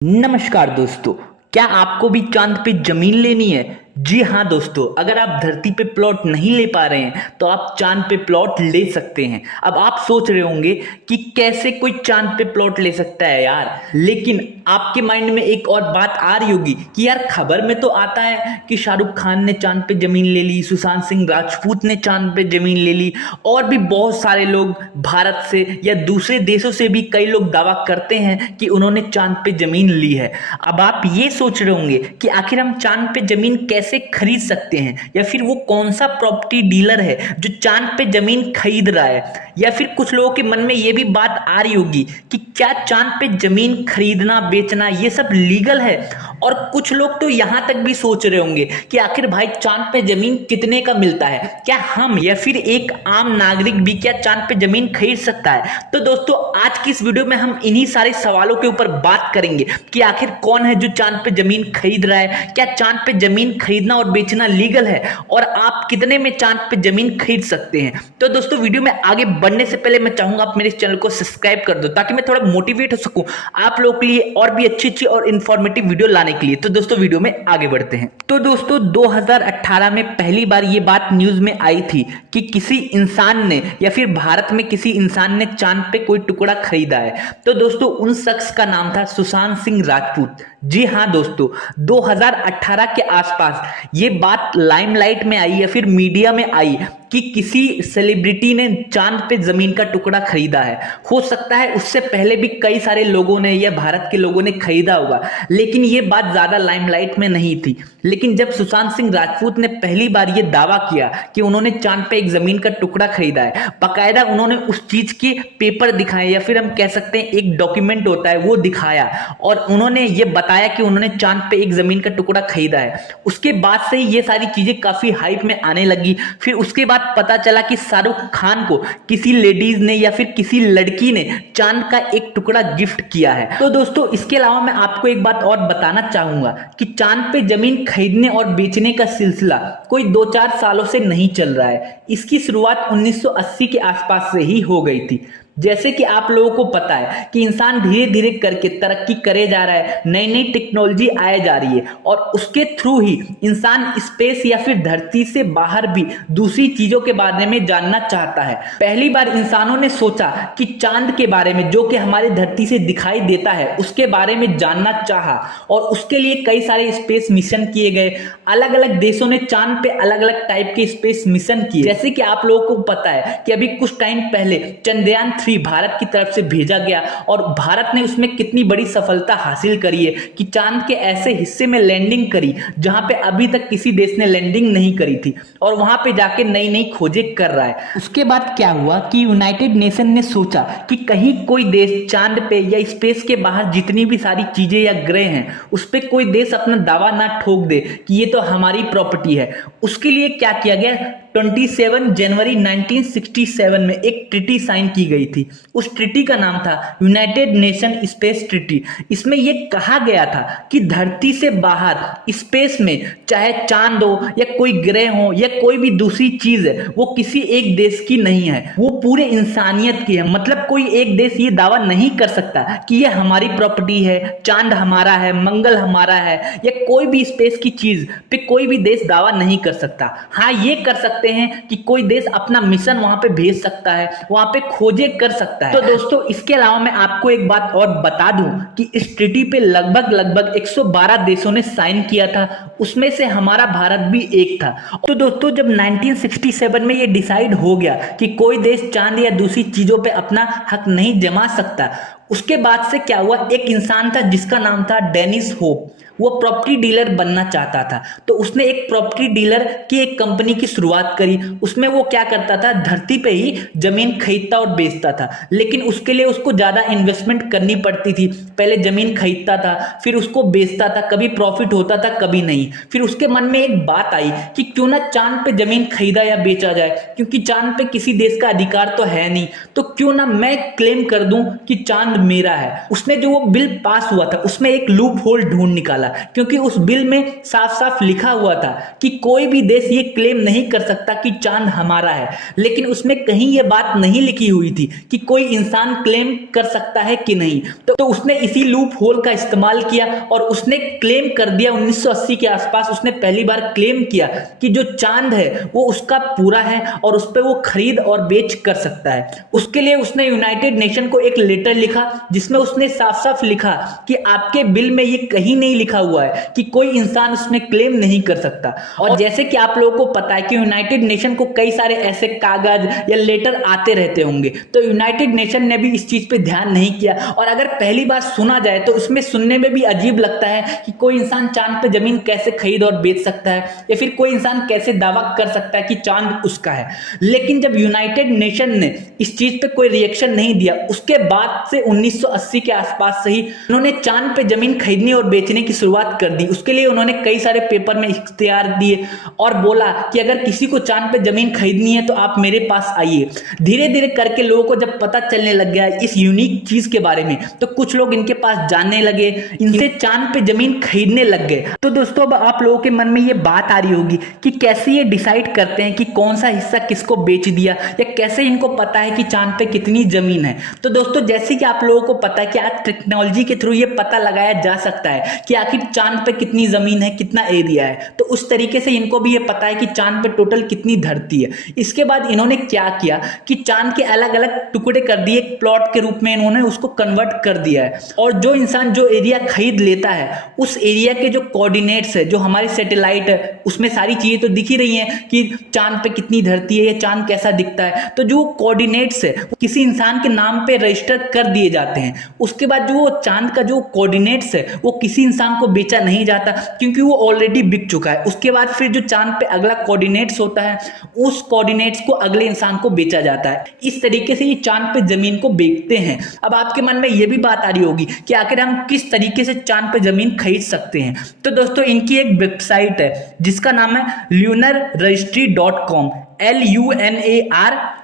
नमस्कार दोस्तों। क्या आपको भी चांद पे जमीन लेनी है? जी हाँ दोस्तों, अगर आप धरती पे प्लॉट नहीं ले पा रहे हैं तो आप चांद पे प्लॉट ले सकते हैं। अब आप सोच रहे होंगे कि कैसे कोई चांद पे प्लॉट ले सकता है यार, लेकिन आपके माइंड में एक और बात आ रही होगी कि यार खबर में तो आता है कि शाहरुख खान ने चांद पे जमीन ले ली, सुशांत सिंह राजपूत ने चांद पे जमीन ले ली, और भी बहुत सारे लोग भारत से या दूसरे देशों से भी कई लोग दावा करते हैं कि उन्होंने चांद पे जमीन ली है। अब आप ये सोच रहे होंगे कि आखिर हम चांद पे जमीन कैसे खरीद सकते हैं, या फिर वो कौन सा प्रॉपर्टी डीलर है जो चांद पे जमीन खरीद रहा है, या फिर कुछ लोगों के मन में ये भी बात आ रही होगी कि क्या चांद पे जमीन खरीदना बेचना ये सब लीगल है। और कुछ लोग तो यहां तक भी सोच रहे होंगे कि आखिर भाई चांद पे जमीन कितने का मिलता है, क्या हम या फिर एक आम नागरिक भी क्या चांद पे जमीन खरीद सकता है। तो दोस्तों आज की इस वीडियो में हम इन्हीं सारे सवालों के ऊपर बात करेंगे कि आखिर कौन है जो चांद पे जमीन खरीद रहा है, क्या चांद पे जमीन खरीदना और बेचना लीगल है, और आप कितने में चांद पे जमीन खरीद सकते हैं। तो दोस्तों वीडियो में आगे बढ़ने से पहले मैं चाहूंगा आप मेरे चैनल को सब्सक्राइब कर दो ताकि मैं थोड़ा मोटिवेट हो सकूं आप लोगों के लिए और भी अच्छी और इंफॉर्मेटिव वीडियो लाने के लिए। तो दोस्तों वीडियो में आगे बढ़ते हैं। तो दोस्तों 2018 में पहली बार ये बात न्यूज में आई थी कि किसी इंसान ने या फिर भारत में किसी इंसान ने चांद पे कोई टुकड़ा खरीदा है। तो दोस्तों उन शख्स का नाम था सुशांत सिंह राजपूत। जी हाँ दोस्तों, 2018 के आसपास ये बात लाइमलाइट में आई या फिर मीडिया में आई कि किसी सेलिब्रिटी ने चांद पे जमीन का टुकड़ा खरीदा है। हो सकता है उससे पहले भी कई सारे लोगों ने या भारत के लोगों ने खरीदा होगा, लेकिन ये बात ज्यादा लाइमलाइट में नहीं थी। लेकिन जब सुशांत सिंह राजपूत ने पहली बार ये दावा किया कि उन्होंने चांद पे एक जमीन का टुकड़ा खरीदा है, बाकायदा उन्होंने उस चीज के पेपर दिखाए या फिर हम कह सकते हैं एक डॉक्यूमेंट होता है वो दिखाया, और उन्होंने ये बताया कि उन्होंने चांद पे एक जमीन का टुकड़ा खरीदा है। उसके बाद से ही ये सारी चीजें काफी हाइप में आने लगी। फिर उसके बाद पता चला कि शाहरुख खान को किसी लेडीज ने या फिर किसी लड़की ने चांद का एक टुकड़ा गिफ्ट किया है। तो दोस्तों इसके अलावा मैं आपको एक बात और बताना चाहूंगा कि चांद पे जमीन खरीदने और बेचने का सिलसिला कोई 2-4 सालों से नहीं चल रहा है। इसकी शुरुआत 1980 के आसपास से ही हो गई थी। जैसे कि आप लोगों को पता है कि इंसान धीरे धीरे करके तरक्की करे जा रहा है, नई नई टेक्नोलॉजी आए जा रही है, और उसके थ्रू ही इंसान स्पेस या फिर धरती से बाहर भी दूसरी चीजों के बारे में जानना चाहता है। पहली बार इंसानों ने सोचा कि चांद के बारे में, जो कि हमारी धरती से दिखाई देता है, उसके बारे में जानना चाहा, और उसके लिए कई सारे स्पेस मिशन किए गए। अलग अलग देशों ने चांद पे अलग अलग टाइप के स्पेस मिशन किए। जैसे कि आप लोगों को पता है कि अभी कुछ टाइम पहले चंद्रयान 3 भारत की तरफ से भेजा गया, और भारत ने उसमें कितनी बड़ी सफलता हासिल करी है कि चांद के ऐसे हिस्से में लैंडिंग करी जहां पे अभी तक किसी देश ने लैंडिंग नहीं करी थी, और वहां पे जाके नई नई खोजें कर रहा है। उसके बाद क्या हुआ कि यूनाइटेड नेशन ने सोचा कि कहीं कोई देश चांद पे या स्पेस के बाहर जितनी भी सारी चीजें या ग्रह हैं उस पे कोई देश अपना दावा ना ठोक दे कि ये तो हमारी प्रॉपर्टी है। उसके लिए क्या किया गया, 27 जनवरी 1967 में एक ट्रिटी साइन की गई थी। उस ट्रिटी का नाम था यूनाइटेड नेशन स्पेस ट्रिटी। इसमें यह कहा गया था कि धरती से बाहर स्पेस में चाहे चांद हो या कोई ग्रह हो या कोई भी दूसरी चीज है, वो किसी एक देश की नहीं है, वो पूरे इंसानियत की है। मतलब कोई एक देश ये दावा नहीं कर सकता कि ये हमारी प्रॉपर्टी है, चांद हमारा है, मंगल हमारा है, या कोई भी स्पेस की चीज पे कोई भी देश दावा नहीं कर सकता। हाँ ये कर सकते हैं कि कोई देश अपना मिशन वहां पे भेज सकता है, वहां पे खोजें कर सकता है। तो दोस्तों इसके अलावा मैं आपको एक बात और बता दूं कि इस ट्रीटी पे लगभग 112 देशों ने साइन किया था, उसमें से हमारा भारत भी एक था। तो दोस्तों जब 1967 में ये डिसाइड हो गया कि कोई देश चांद या दूसरी चीजों पे अपना हक नहीं जमा सकता, उसके बाद से क्या हुआ, एक इंसान था जिसका नाम था डेनिस होप। वो प्रॉपर्टी डीलर बनना चाहता था, तो उसने एक प्रॉपर्टी डीलर की एक कंपनी की शुरुआत करी। उसमें वो क्या करता था, धरती पे ही जमीन खरीदता और बेचता था, लेकिन उसके लिए उसको ज्यादा इन्वेस्टमेंट करनी पड़ती थी। पहले जमीन खरीदता था, फिर उसको बेचता था, कभी प्रॉफिट होता था कभी नहीं। फिर उसके मन में एक बात आई कि क्यों ना चांद पे जमीन खरीदा या बेचा जाए, क्योंकि चांद पे किसी देश का अधिकार तो है नहीं, तो क्यों ना मैं क्लेम कर दूं कि चांद मेरा है। उसने जो वो बिल पास हुआ था उसमें एक लूप होल ढूंढ निकाला डाला, क्योंकि उस बिल में साफ साफ लिखा हुआ था कि कोई भी देश ये क्लेम नहीं कर सकता कि चांद हमारा है। लेकिन उसमें कहीं ये बात नहीं लिखी हुई थी कि कोई इंसान क्लेम कर सकता है कि नहीं। तो उसने इसी लूप होल का इस्तेमाल किया और उसने क्लेम कर दिया 1980 के आसपास उसने पहली बार क्लेम किया कि जो चांद है वो उसका पूरा है और उस पर वो खरीद और बेच कर सकता है। उसके लिए उसने यूनाइटेड नेशन को एक लेटर लिखा जिसमें उसने साफ साफ लिखा कि आपके बिल में ये कहीं नहीं लिखा हुआ है कि कोई इंसान उसमें क्लेम नहीं कर सकता। और जैसे कि आप लोगों को पता है कि यूनाइटेड नेशन को कई सारे ऐसे कागज या लेटर आते रहते होंगे, तो यूनाइटेड नेशन ने भी इस चीज पे ध्यान नहीं किया। और अगर पहली बार सुना जाए तो उसमें सुनने में भी अजीब लगता है कि कोई इंसान चांद पे जमीन कैसे खरीद और बेच सकता है, या फिर कोई इंसान कैसे दावा कर सकता है कि चांद उसका है। लेकिन जब यूनाइटेड नेशन ने इस चीज पे कोई रिएक्शन नहीं दिया, उसके बाद से 1980 के आसपास से ही उन्होंने चांद पे जमीन खरीदने और बेचने की शुरुआत कर दी। उसके लिए उन्होंने कई सारे पेपर में इख्तियार दिए और बोला कि अगर किसी को चांद पे जमीन खरीदनी है तो आप मेरे पास आइए। धीरे धीरे करके लोगों को जब पता चलने लग गया इस यूनिक चीज के बारे में, तो कुछ लोग इनके पास जाने लगे, इनसे चांद पे जमीन खरीदने लग गए। तो दोस्तों अब आप लोगों के मन में ये बात आ रही होगी कि कैसे ये डिसाइड करते हैं कि कौन सा हिस्सा किसको बेच दिया, या कैसे इनको पता है कि चांद पे कितनी जमीन है। तो दोस्तों जैसे कि आप लोगों को पता है कि आज टेक्नोलॉजी के थ्रू ये पता लगाया जा सकता है कि आखिर चांद पे कितनी जमीन है, कितना एरिया है। तो उस तरीके से इनको भी ये पता है कि चांद पे टोटल कितनी धरती है। इसके बाद इन्होंने क्या किया कि चांद के अलग अलग टुकड़े कर दिए, एक प्लॉट के रूप में इन्होंने उसको कन्वर्ट कर दिया है। और जो इंसान जो एरिया खरीद लेता है उस एरिया के जो कोऑर्डिनेट्स है, जो हमारे सैटेलाइट है, उसमें सारी चीजें तो दिख ही रही हैं कि चांद पे कितनी धरती है या चांद कैसा दिखता है। तो जो कोऑर्डिनेट्स है वो किसी इंसान के नाम पे रजिस्टर कर दिए जाते हैं। उसके बाद जो वो चांद का जो कोऑर्डिनेट्स है वो किसी इंसान को बेचा नहीं जाता, क्योंकि वो ऑलरेडी बिक चुका है। उसके बाद फिर जो चांद पे अगला कोऑर्डिनेट्स होता है उस कोऑर्डिनेट्स को अगले इंसान को बेचा जाता है। इस तरीके से ये चांद पे जमीन को बेचते हैं। अब आपके मन में ये भी बात आ रही होगी कि आखिर हम किस तरीके से चांद पे जमीन खरीद सकते हैं। तो दोस्तों इनकी एक वेबसाइट है जिसका नाम है lunarregistry.com, LUNARREGISTRY.com।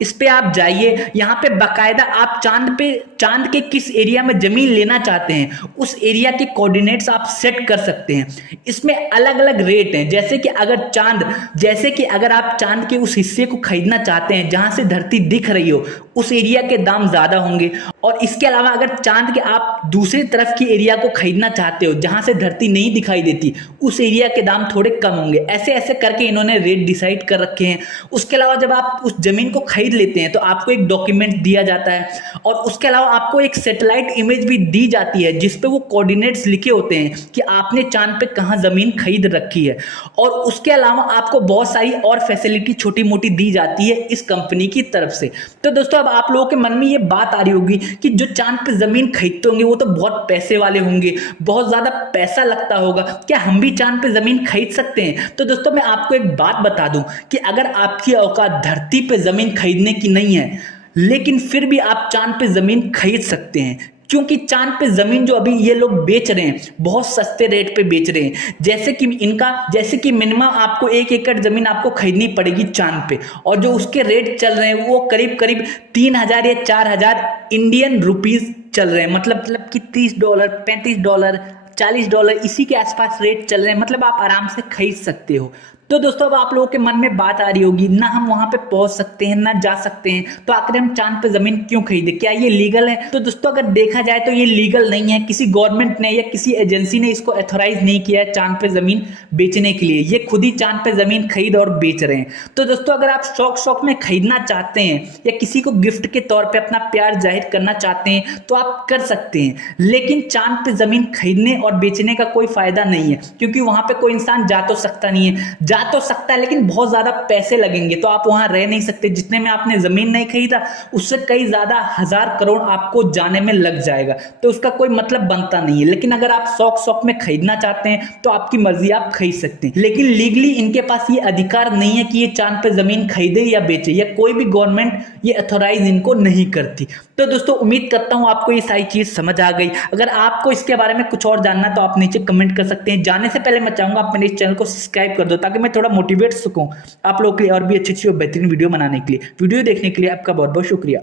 इस पे आप जाइए, यहाँ पे बाकायदा आप चांद के किस एरिया में जमीन लेना चाहते हैं उस एरिया के कोऑर्डिनेट्स आप सेट कर सकते हैं। इसमें अलग अलग रेट हैं, जैसे कि अगर आप चांद के उस हिस्से को खरीदना चाहते हैं जहां से धरती दिख रही हो, उस एरिया के दाम ज्यादा होंगे। और इसके अलावा अगर चांद के आप दूसरी तरफ की एरिया को खरीदना चाहते हो जहां से धरती नहीं दिखाई देती, उस एरिया के दाम थोड़े कम होंगे। ऐसे ऐसे करके इन्होंने रेट डिसाइड कर रखे हैं। उसके अलावा जब आप उस जमीन को खरीद लेते हैं तो आपको एक डॉक्यूमेंट दिया जाता है, और उसके अलावा आपको एक सैटेलाइट इमेज भी दी जाती है जिसपे वो कोऑर्डिनेट्स लिखे होते हैं कि आपने चांद पे कहां जमीन खरीद रखी है। और उसके अलावा आपको बहुत सारी और फैसिलिटी छोटी मोटी दी जाती है इस कंपनी की तरफ से। तो दोस्तों अब आप लोगों के मन में ये बात आ रही होगी कि जो चांद पे जमीन खरीदते होंगे वो तो बहुत पैसे वाले होंगे, बहुत ज्यादा पैसा लगता होगा, क्या हम भी चांद पे जमीन खरीद सकते हैं? तो दोस्तों मैं आपको एक बात बता दूं कि अगर आपकी औकात धरती पे जमीन खरीदने की नहीं है, लेकिन फिर भी आप चांद पे जमीन खरीद सकते हैं। क्योंकि चांद पे जमीन जो अभी ये लोग बेच रहे हैं बहुत सस्ते रेट पे बेच रहे हैं। जैसे कि मिनिमम आपको 1 एकड़ जमीन आपको खरीदनी पड़ेगी चांद पे, और जो उसके रेट चल रहे हैं वो करीब करीब 3000 या 4000 इंडियन रुपीज चल रहे हैं। मतलब कि $30, $35, $40 इसी के आसपास रेट चल रहे हैं। मतलब आप आराम से खरीद सकते हो। तो दोस्तों अब आप लोगों के मन में बात आ रही होगी, ना हम वहां पे पहुंच सकते हैं ना जा सकते हैं, तो आखिर हम चांद पे जमीन क्यों खरीदे, क्या ये लीगल है? तो दोस्तों अगर देखा जाए तो ये लीगल नहीं है। किसी गवर्नमेंट ने या किसी एजेंसी ने इसको ऑथोराइज नहीं किया है चांद पे जमीन बेचने के लिए। ये खुद ही चांद पे जमीन खरीद और बेच रहे हैं। तो दोस्तों अगर आप शौक में खरीदना चाहते हैं या किसी को गिफ्ट के तौर पर अपना प्यार जाहिर करना चाहते हैं तो आप कर सकते हैं, लेकिन चांद पे जमीन खरीदने और बेचने का कोई फायदा नहीं है, क्योंकि वहां पे कोई इंसान जा तो सकता नहीं है। जा तो सकता है लेकिन बहुत ज्यादा पैसे लगेंगे, तो आप वहां रह नहीं सकते। जितने में आपने जमीन नहीं खरीदा उससे कई ज्यादा 1000 करोड़ आपको जाने में लग जाएगा, तो उसका कोई मतलब बनता नहीं है। लेकिन अगर आप शौक में खरीदना चाहते हैं तो आपकी मर्जी, आप खरीद सकते हैं। लेकिन लीगली इनके पास ये अधिकार नहीं है कि ये चांद पे जमीन खरीदे या बेचे, या कोई भी गवर्नमेंट ये अथोराइज इनको नहीं करती। तो दोस्तों उम्मीद करता हूं आपको ये सारी चीज समझ आ गई। अगर आपको इसके बारे में कुछ और जानना तो आप नीचे कमेंट कर सकते हैं। जाने से पहले मैं चाहूंगा आप मेरे इस चैनल को सब्सक्राइब कर दो, ताकि मैं थोड़ा मोटिवेट सकूं आप लोगों के लिए और भी अच्छी और बेहतरीन वीडियो बनाने के लिए। वीडियो देखने के लिए आपका बहुत बहुत शुक्रिया।